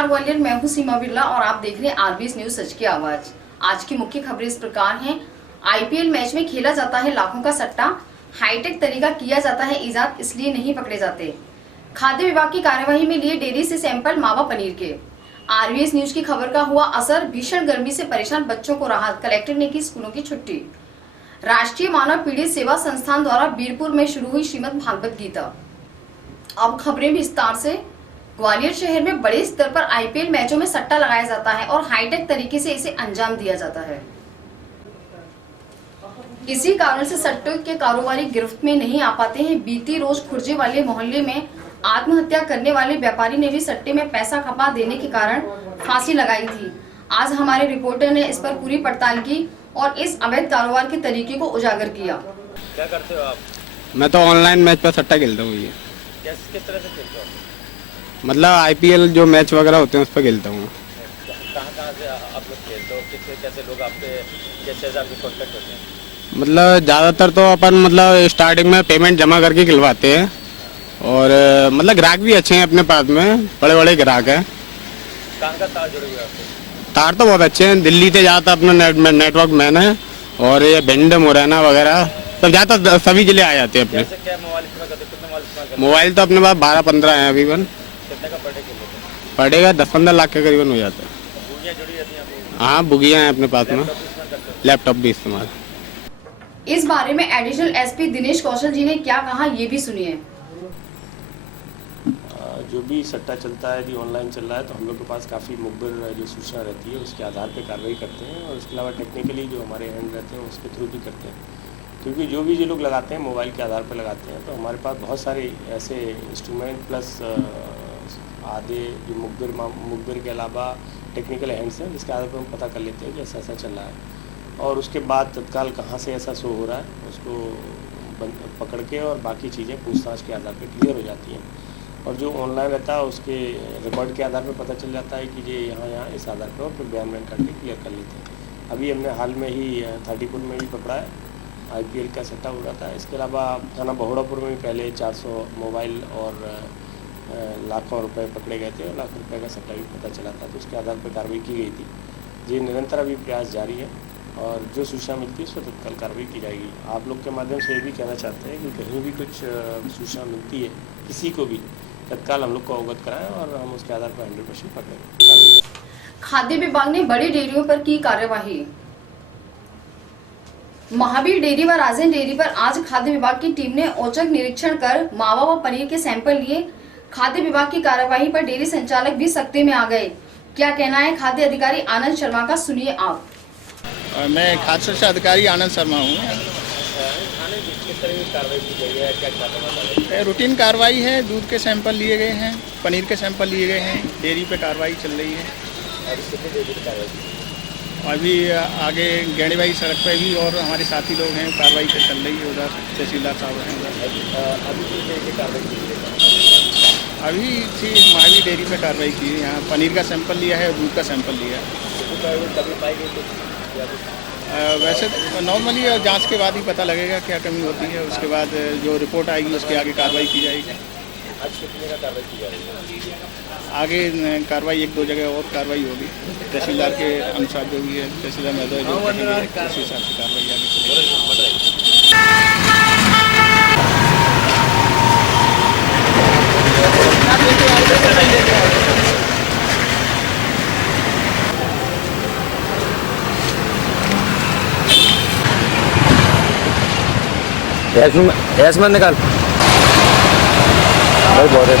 नमस्कार ग्वालियर, मैं हूं सीमा बिरला और आप देख रहे हैं आरबीएस न्यूज सच की आवाज। आज की मुख्य खबरें इस प्रकार हैं। आईपीएल मैच में खेला जाता है लाखों का सट्टा, हाईटेक तरीका किया जाता है इजाद, इसलिए नहीं पकड़े जाते। खाद्य विभाग की कार्यवाही में लिए डेयरी से सैंपल मावा पनीर के। आरबीएस न्यूज की खबर का हुआ असर, भीषण गर्मी से परेशान बच्चों को राहत, कलेक्टर ने की स्कूलों की छुट्टी। राष्ट्रीय मानव पीड़ित सेवा संस्थान द्वारा बीरपुर में शुरू हुई श्रीमद भागवत गीता। अब खबरें विस्तार से। ग्वालियर शहर में बड़े स्तर पर आईपीएल मैचों में सट्टा लगाया जाता है और हाईटेक तरीके से इसे अंजाम दिया जाता है। इसी कारण से सट्टों के कारोबारी गिरफ्त में नहीं आ पाते हैं। बीती रोज खुर्जे वाले मोहल्ले में आत्महत्या करने वाले व्यापारी ने भी सट्टे में पैसा खपा देने के कारण फांसी लगाई थी। आज हमारे रिपोर्टर ने इस पर पूरी पड़ताल की और इस अवैध कारोबार के तरीके को उजागर किया। क्या करते हो आप? मैं तो ऑनलाइन मैच पर सट्टा खेलता हूँ। ये किस तरह से खेलते हो? मतलब आईपीएल जो मैच वगैरह होते हैं उस पर खेलता हूँ। कहाँ से आप लोग खेलते हो? कैसे लोग आपके कैसे आपके कॉन्टेक्ट होते हैं? मतलब ज़्यादातर तो अपन मतलब स्टार्टिंग में पेमेंट जमा करके खिलवाते हैं और मतलब ग्राहक भी अच्छे हैं अपने पास में, बड़े बड़े ग्राहक हैं। कहाँ का तार जुड़े हुए आपके? तार तो बहुत अच्छे हैं, दिल्ली से ज़्यादातर अपना नेटवर्क मैन है और ये भिंड मुरैना वगैरह सब ज़्यादातर सभी जिले आ जाते हैं अपने। क्या मोबाइल इस्तेमाल करते? कितने मोबाइल इस्तेमाल करते? मोबाइल तो अपने पास 12-15 हैं अभी। कितने का पर डे खेलते हैं? पड़ेगा 10-15 लाख के करीबन हो जाता है। बुगियाँ जुड़ी रहती हैं आपको? हाँ, बुगियाँ हैं अपने पास में, लैपटॉप इस्तेमाल करते हो? लैपटॉप भी इस्तेमाल। इस बारे में एडिशनल एसपी दिनेश कौशल जी ने क्या कहा, ये भी सुनिए। जो भी सट्टा चलता है, जो ऑनलाइन चल रहा है, तो हम लोग के पास काफ़ी मुखबिर जो सूचना रहती है उसके आधार पे कार्रवाई करते हैं और उसके अलावा टेक्निकली जो हमारे हैंड रहते हैं उसके थ्रू भी करते हैं। क्योंकि जो भी लोग लगाते हैं मोबाइल के आधार पर लगाते हैं, तो हमारे पास बहुत सारे ऐसे इंस्ट्रूमेंट प्लस आधे जो मुखबिर के अलावा टेक्निकल हैंड्स हैं जिसके आधार पर हम पता कर लेते हैं कि ऐसा ऐसा चल रहा है और उसके बाद तत्काल कहाँ से ऐसा शो हो रहा है उसको पकड़ के और बाकी चीज़ें पूछताछ के आधार पर क्लियर हो जाती हैं। और जो ऑनलाइन रहता है उसके रिकॉर्ड के आधार पर पता चल जाता है कि ये यहाँ इस आधार पर, और फिर बयान करके क्लियर कर लेते हैं। अभी हमने हाल में ही 30पुर में भी पकड़ा है, आईपीएल का सट्टा हो रहा था। इसके अलावा थाना बहोड़ापुर में भी पहले 400 मोबाइल और लाखों रुपए पकड़े गए थे और लाख रुपए का सट्टा भी पता चला था, तो उसके आधार पर कार्रवाई की गई थी। ये निरंतर अभी प्रयास जारी है और जो सूचना मिलती है उस पर तत्काल कार्रवाई की जाएगी। आप लोग के माध्यम से ये भी कहना चाहते हैं कि कहीं भी कुछ सूचना मिलती है किसी को भी, तत्काल हम लोग को अवगत कराएं और हम उसके आधार पर 100% पकड़ें। खाद्य विभाग ने बड़ी डेयरियों पर की कार्यवाही। महावीर डेयरी व राजेन डेयरी पर आज खाद्य विभाग की टीम ने औचक निरीक्षण कर मावा व पनीर के सैंपल लिए। खाद्य विभाग की कार्यवाही पर डेयरी संचालक भी सख्ती में आ गए। क्या कहना है खाद्य अधिकारी आनंद शर्मा का, सुनिए आप। मैं खाद्य सुरक्षा अधिकारी आनंद शर्मा हूँ। रूटीन कार्रवाई है, दूध के सैंपल लिए गए हैं, पनीर के सैंपल लिए गए हैं, डेयरी पे कार्रवाई चल रही है। अभी आगे गेंडीबाई सड़क पे भी और हमारे साथी लोग हैं, कार्रवाई पे चल रही है। उधर तहसीलदार साहब हैं अभी थी महावीर डेयरी पे कार्रवाई की है। यहाँ पनीर का सैंपल लिया है और दूध का सैंपल लिया है। वैसे नॉर्मली जांच के बाद ही पता लगेगा क्या कमी होती है, उसके बाद जो रिपोर्ट आएगी उसके आगे कार्रवाई की जाएगी। आज कितने का कार्रवाई की जाएगी? आगे कार्रवाई 1-2 जगह और कार्रवाई होगी, तहसीलदार के अनुसार जो भी है, तहसीलदार महोदय जो कहेंगे उस हिसाब से कार्रवाई आगे चलेगी। गैस में निकाल भाई, बहुत है।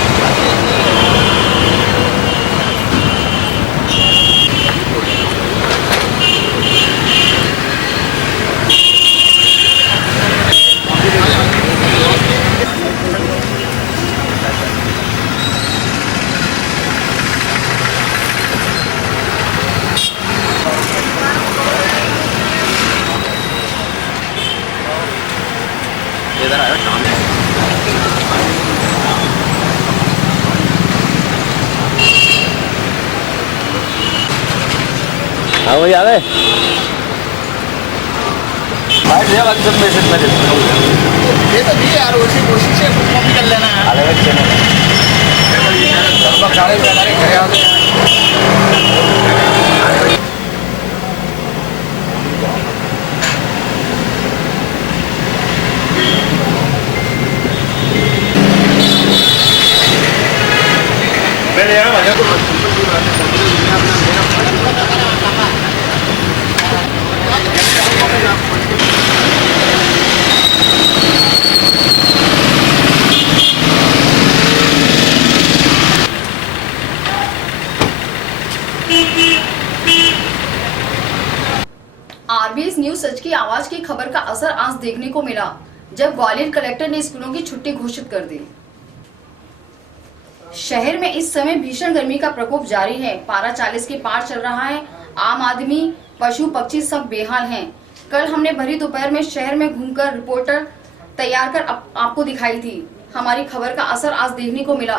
इधर आया काम है। हाँ वही आ गए भाई, भैया बाकी सब मैसेज में ये तो भी यार उसी कोशिश से कुछ कम कर लेना है। अलग आरबीएस न्यूज सच की आवाज की खबर का असर आज देखने को मिला जब ग्वालियर कलेक्टर ने स्कूलों की छुट्टी घोषित कर दी। शहर में इस समय भीषण गर्मी का प्रकोप जारी है। पारा 40 के पार चल रहा है। आम आदमी, पशु पक्षी सब बेहाल हैं। कल हमने भरी दोपहर में शहर में घूमकर रिपोर्टर तैयार कर आपको दिखाई थी। हमारी खबर का असर आज देखने को मिला।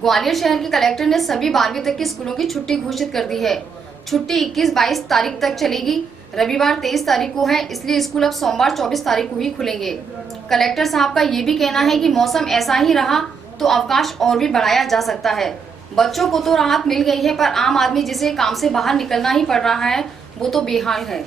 ग्वालियर शहर के कलेक्टर ने सभी 12वीं तक के स्कूलों की छुट्टी घोषित कर दी है। छुट्टी 21-22 तारीख तक चलेगी। रविवार 23 तारीख को है, इसलिए स्कूल अब सोमवार 24 तारीख को ही खुलेंगे। कलेक्टर साहब का ये भी कहना है कि मौसम ऐसा ही रहा तो अवकाश और भी बढ़ाया जा सकता है। बच्चों को तो राहत मिल गई है, पर आम आदमी जिसे काम से बाहर निकलना ही पड़ रहा है वो तो बेहाल है।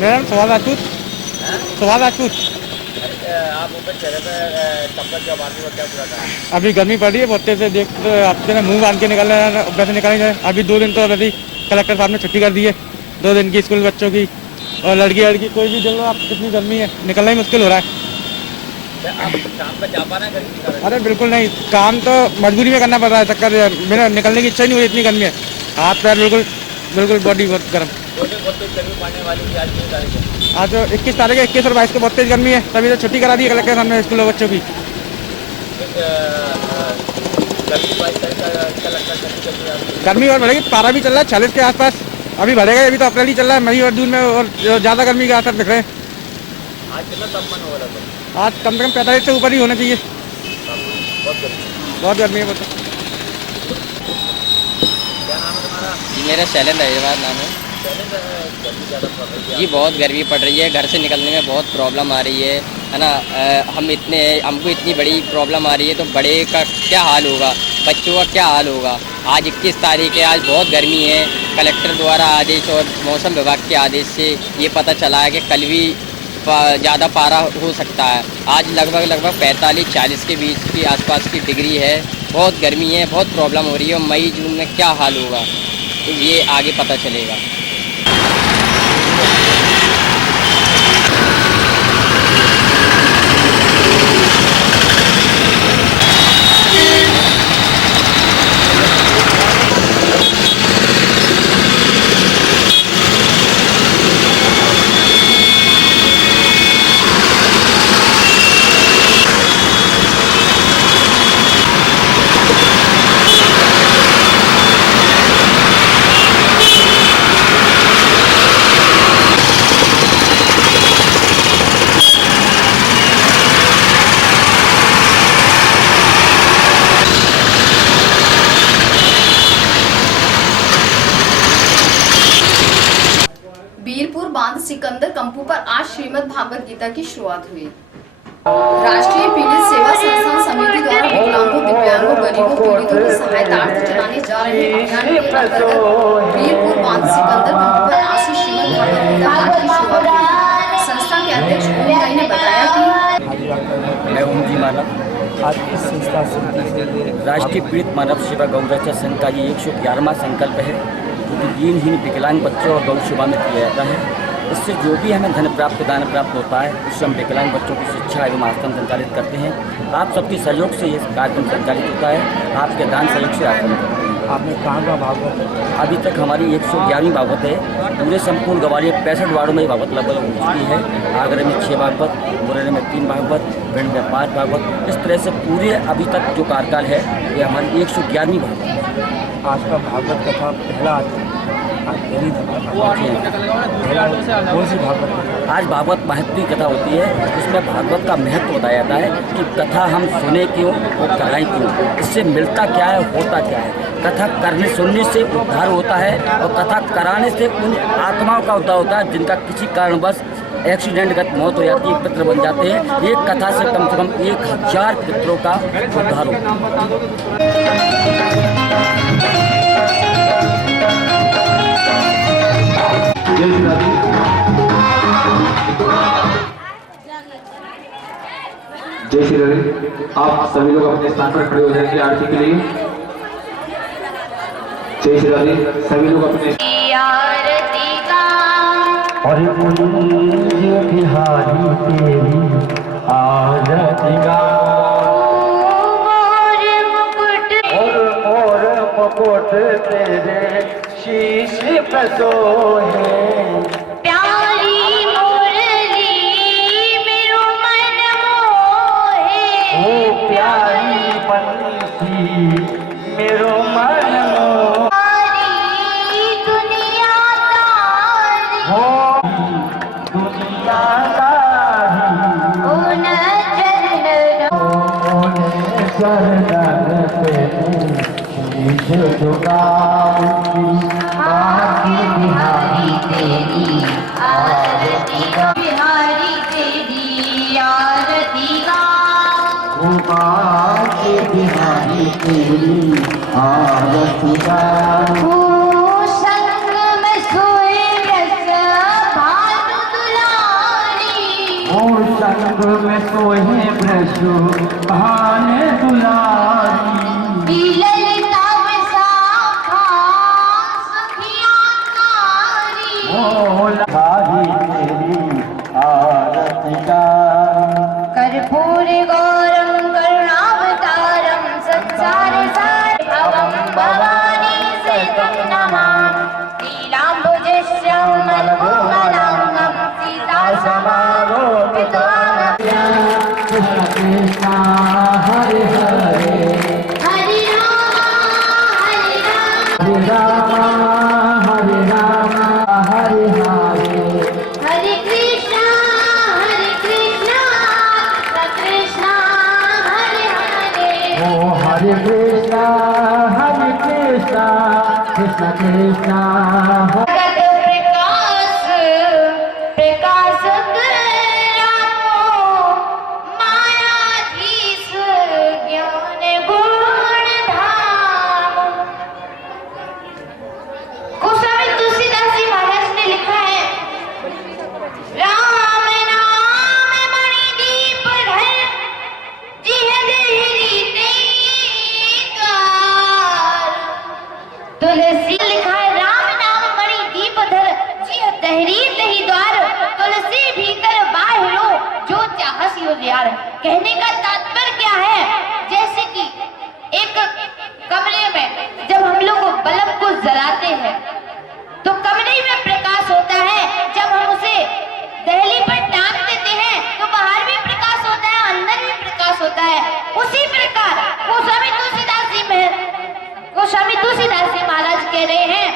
मेरा नाम सवाल राजपूत। सवाल राजपूत। आप ऊपर चढ़े पे कपड़ा जब आदमी को क्या पूरा था? अभी गर्मी पड़ रही है बहुत तेज से, देख तो हफ्ते में मुंह बांध के निकल रहे हैं, वैसे निकल जाए। अभी 2 दिन तो अभी कलेक्टर साहब ने छुट्टी कर दी है, 2 दिन की स्कूल बच्चों की। और लड़की कोई भी चलो, आप कितनी गर्मी है, निकलना ही मुश्किल हो रहा है। आप काम पे जा पाना गर्मी? अरे बिल्कुल नहीं, काम तो मजबूरी में करना पड़ रहा है। चक्कर मेरा निकलने की इच्छा ही नहीं हुई, इतनी गर्मी है। हाथ पैर बिल्कुल बॉडी बहुत गर्म। बहुत तेज गर्मी पड़ने वाली थी। आज 3 तारीख है। आज 21 तारीख है, 21 और 22 को बहुत तेज गर्मी है, तभी तो छुट्टी करा दी है कलेक्टर साहब ने स्कूलों बच्चों की। गर्मी और बढ़ेगी, पारा भी चल रहा है 40 के आसपास, अभी बढ़ेगा। अभी तो अप्रैल ही चल रहा है, मई और जून में और ज़्यादा गर्मी के असर दिख रहे हैं। आज कितना तापमान हो रहा था? आज कम से कम 45 से ऊपर ही होना चाहिए। बहुत गर्मी है। क्या नाम है तुम्हारा? जी मेरा शैलेंद्र अग्रवाल नाम है। गर्मी ज़्यादा पड़ रही है। जी बहुत गर्मी पड़ रही है, घर से निकलने में बहुत प्रॉब्लम आ रही है ना। हमको इतनी बड़ी प्रॉब्लम आ रही है, तो बड़े का क्या हाल होगा, बच्चों का क्या हाल होगा। आज 21 तारीख है, आज बहुत गर्मी है। कलेक्टर द्वारा आदेश और मौसम विभाग के आदेश से ये पता चला है कि कल भी ज़्यादा पारा हो सकता है। आज लगभग 45-40 के बीच की आसपास की डिग्री है। बहुत गर्मी है, बहुत प्रॉब्लम हो रही है। और मई जून में क्या हाल होगा तो ये आगे पता चलेगा। बीरपुर बांध सिकंदर कंपू पर आज श्रीमद् भागवत गीता की शुरुआत हुई। राष्ट्रीय पीड़ित सेवा संस्थान समिति द्वारा विकलांगों, दिव्यांगों, गरीबों, पीड़ितों की सहायतार्थ चलाने जा रहे अभियान के अंतर्गत बीरपुर बांध सिकंदर कंपू पर आज से श्रीमद् भागवत गीता पाठ की शुरुआत हुई। संस्था के अध्यक्ष ओम राय ने बताया कि मैं ओम जी मानव आज इस संस्था से राष्ट्रीय पीड़ित मानव सेवा गौरक्षा संघ का ये 111वां संकल्प है, जो दीनहीन विकलांग बच्चों और गौ सेवा में किया जाता है। इससे जो भी हमें दान प्राप्त होता है, उससे हम विकलांग बच्चों की शिक्षा एवं आश्रम संचालित करते हैं। आप सबके सहयोग से ये कार्यक्रम संचालित होता है, आपके दान सहयोग से आश्रम करते हैं। आपने कहाँ का भागवत? अभी तक हमारी 111वीं भागवत है। पूरे संपूर्ण ग्वालियर 65 वार्डों में भागवत लगभग हो चुकी है। आगरा में 6 भागवत, मुरैना में 3 भागवत, भिंड में 5 भागवत। इस तरह से पूरे अभी तक जो कार्यकाल है ये हमारी 111वीं भागवत है। आज का भागवत कथा पहला कौन सी भागवत? आज भागवत महत्व की कथा होती है। इसमें भागवत का महत्व बताया जाता है कि कथा हम सुने क्यों और कराएं क्यों, इससे मिलता क्या है, होता क्या है। कथा सुनने से उद्धार होता है और कथा कराने से उन आत्माओं का उद्धार होता है जिनका किसी कारणवश एक्सीडेंटगत मौत हो जाती है, पितृ बन जाते हैं। एक कथा से कम 1000 पितरों का उद्धार होता है। जय श्री राधे। आप सभी लोग अपने स्थान पर खड़े हो जाएंगे आरती के लिए। जय श्री राधे। सभी लोग अपने आरती का और बिहारी तेरी आरती का और मुकुट तेरे शीश पे सोहे। प्यारी मुरली मेरो मन मोहे। ओ प्यारी बंसी मेरो मन मोहे। सारी दुनिया तारी हो दुनिया तारी ओ न चरण ओने शरण पे शीश झुकाऊंगी। बिहारी तेरी आरती का बिहारी तेरी आरती का बिहारी तेरी आरती का संग में सोए रस भानु दुलारी। संग में सोहे ब्रशु भाने दुलारी। ललिता विशाखा सखिया तारी। बिहारी तेरी आरती का कर्पूर गौरम करुणावतारम संसार सार भवम भवानी सहितं नमामि। नीलाम्बुजश्याम मलकोमलांगं सीता समारोपितवान्। कृष्ण कृष्ण हरे हरे हरि राम हरे राम हरे हरे हरे कृष्णा कृष्ण हरे हरे। ओ हरे कृष्ण कृष्ण कृष्ण जगत प्रकाश प्रकाशक रामो मायाधीश ज्ञान गुण धाम। गोस्वामी तुलसीदास जी महाराज ने लिखा है, राम नाम तैयार है। कहने का तात्पर्य क्या है, जैसे कि एक कमरे में जब हम लोग बल्ब को जलाते हैं तो कमरे में प्रकाश होता है, जब हम उसे दहली पर टांग देते हैं तो बाहर भी प्रकाश होता है, अंदर भी प्रकाश होता है। उसी प्रकार गोस्वामी तुलसीदास जी महाराज कह रहे हैं,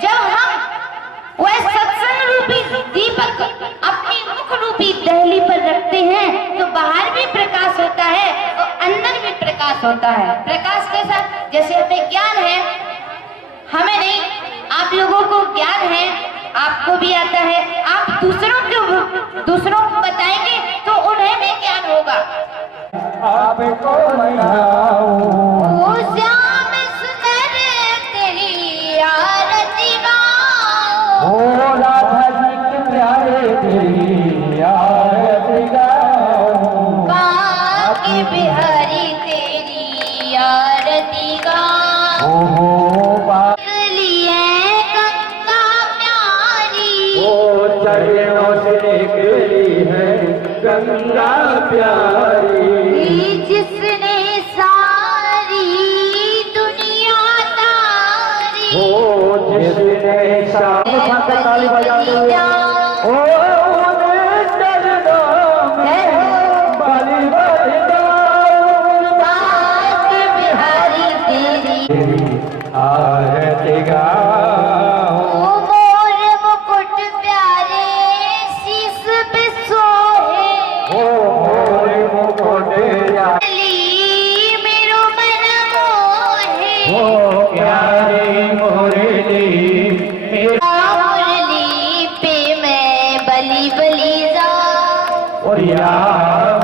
जब हम वह सत्संग रूपी दीपक अपनी मुख रूपी दहली पर रखते हैं तो बाहर भी प्रकाश होता है और अंदर भी प्रकाश होता है। प्रकाश के साथ जैसे हमें ज्ञान है, हमें नहीं, आप लोगों को ज्ञान है, आपको भी आता है, आप दूसरों को बताएंगे तो उन्हें भी ज्ञान होगा। आपको मनाऊं ओ श्याम सुंदर तेरी आरती गाऊं, ओ राधा जी के प्यारे तेरी आरती गाऊं, बांके बिहारी तेरी आरती गाऊं, ओ लिए गंगा प्यारी, ओ चरणों से निकली है गंगा प्यारी, जिसने सारी दुनिया तारी, ओ जिसने शाम ताली बजाते हुए ओ उन्हें चरणों में बलि बलि गाऊं, बांके बिहारी तेरी आरती गाऊं, ओ मोर मुकुट प्यारे शीस पे सोहे, ओ मोर मुकुट ली मेरो मन मोहे, ओ प्यारी मुरली मुरली पे मैं बलि बलि जाऊं, और या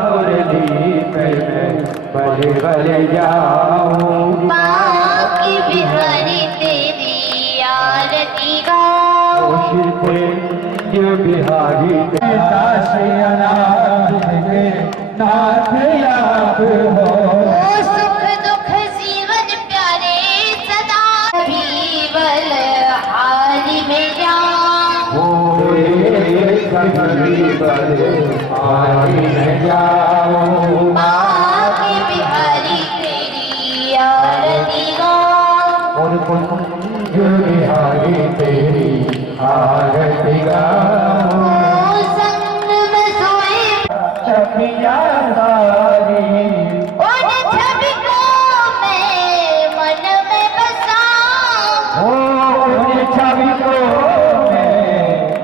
मुरली पे मैं बलि बलि जाऊं, बांके बिहारी तेरी आरती गाऊं, शिव बिहारी दासी अनाथ के नाथ आप हो, ओ सुख दुख जीवन प्यारे सदा बीवल हारी में जाऊं, कभी बल आगे न जाओ, बांके बिहारी तेरी आरती गाऊं, और कुंज बिहारी तेरी आरती गाऊं, ओ संग में सोए छपिया सारी उन छवि को मैं मन में बसाऊं, ओ छवि को मैं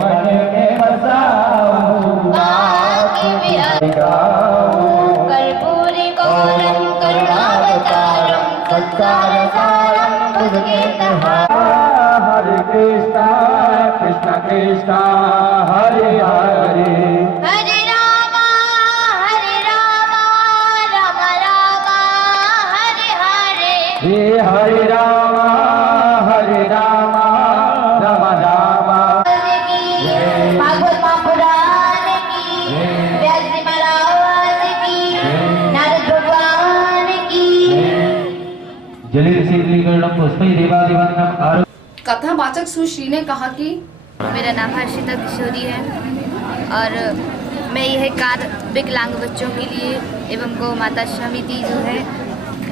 मन में बसाऊं, बांके बिहारी गाऊं, कर्पूरी गौरम करुणावतारम संसार सारम तुझके कहा, हरे कृष्णा कृष्णा कृष्णा हरे हरे, हरे राम राम राम हरे हरे, हे हरे राम राम राम की भागवत महापुराण की, व्यास जी महाराज की, नारद भगवान की। जलित शीतलीकरणम पुष्पै देवादिवंदनम आरो कथावाचक सुश्री ने कहा कि मेरा नाम हर्षिता किशोरी है और मैं यह कार्य विकलांग बच्चों के लिए एवं गौ माता समिति जो है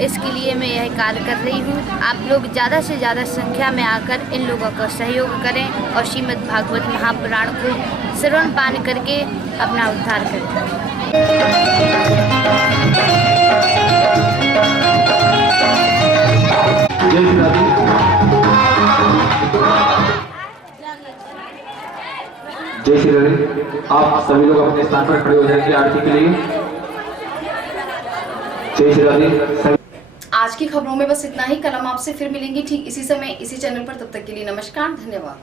इसके लिए मैं यह कार्य कर रही हूँ। आप लोग ज़्यादा से ज़्यादा संख्या में आकर इन लोगों का सहयोग करें और श्रीमद् भागवत महापुराण को श्रवण पान करके अपना उद्धार जय श्री राधे। आप सभी लोग अपने स्थान पर खड़े हो जाएंगे आरती के लिए। जय श्री राधे। आज की खबरों में बस इतना ही। कल हम आपसे फिर मिलेंगे ठीक इसी समय इसी चैनल पर। तब तक के लिए नमस्कार, धन्यवाद।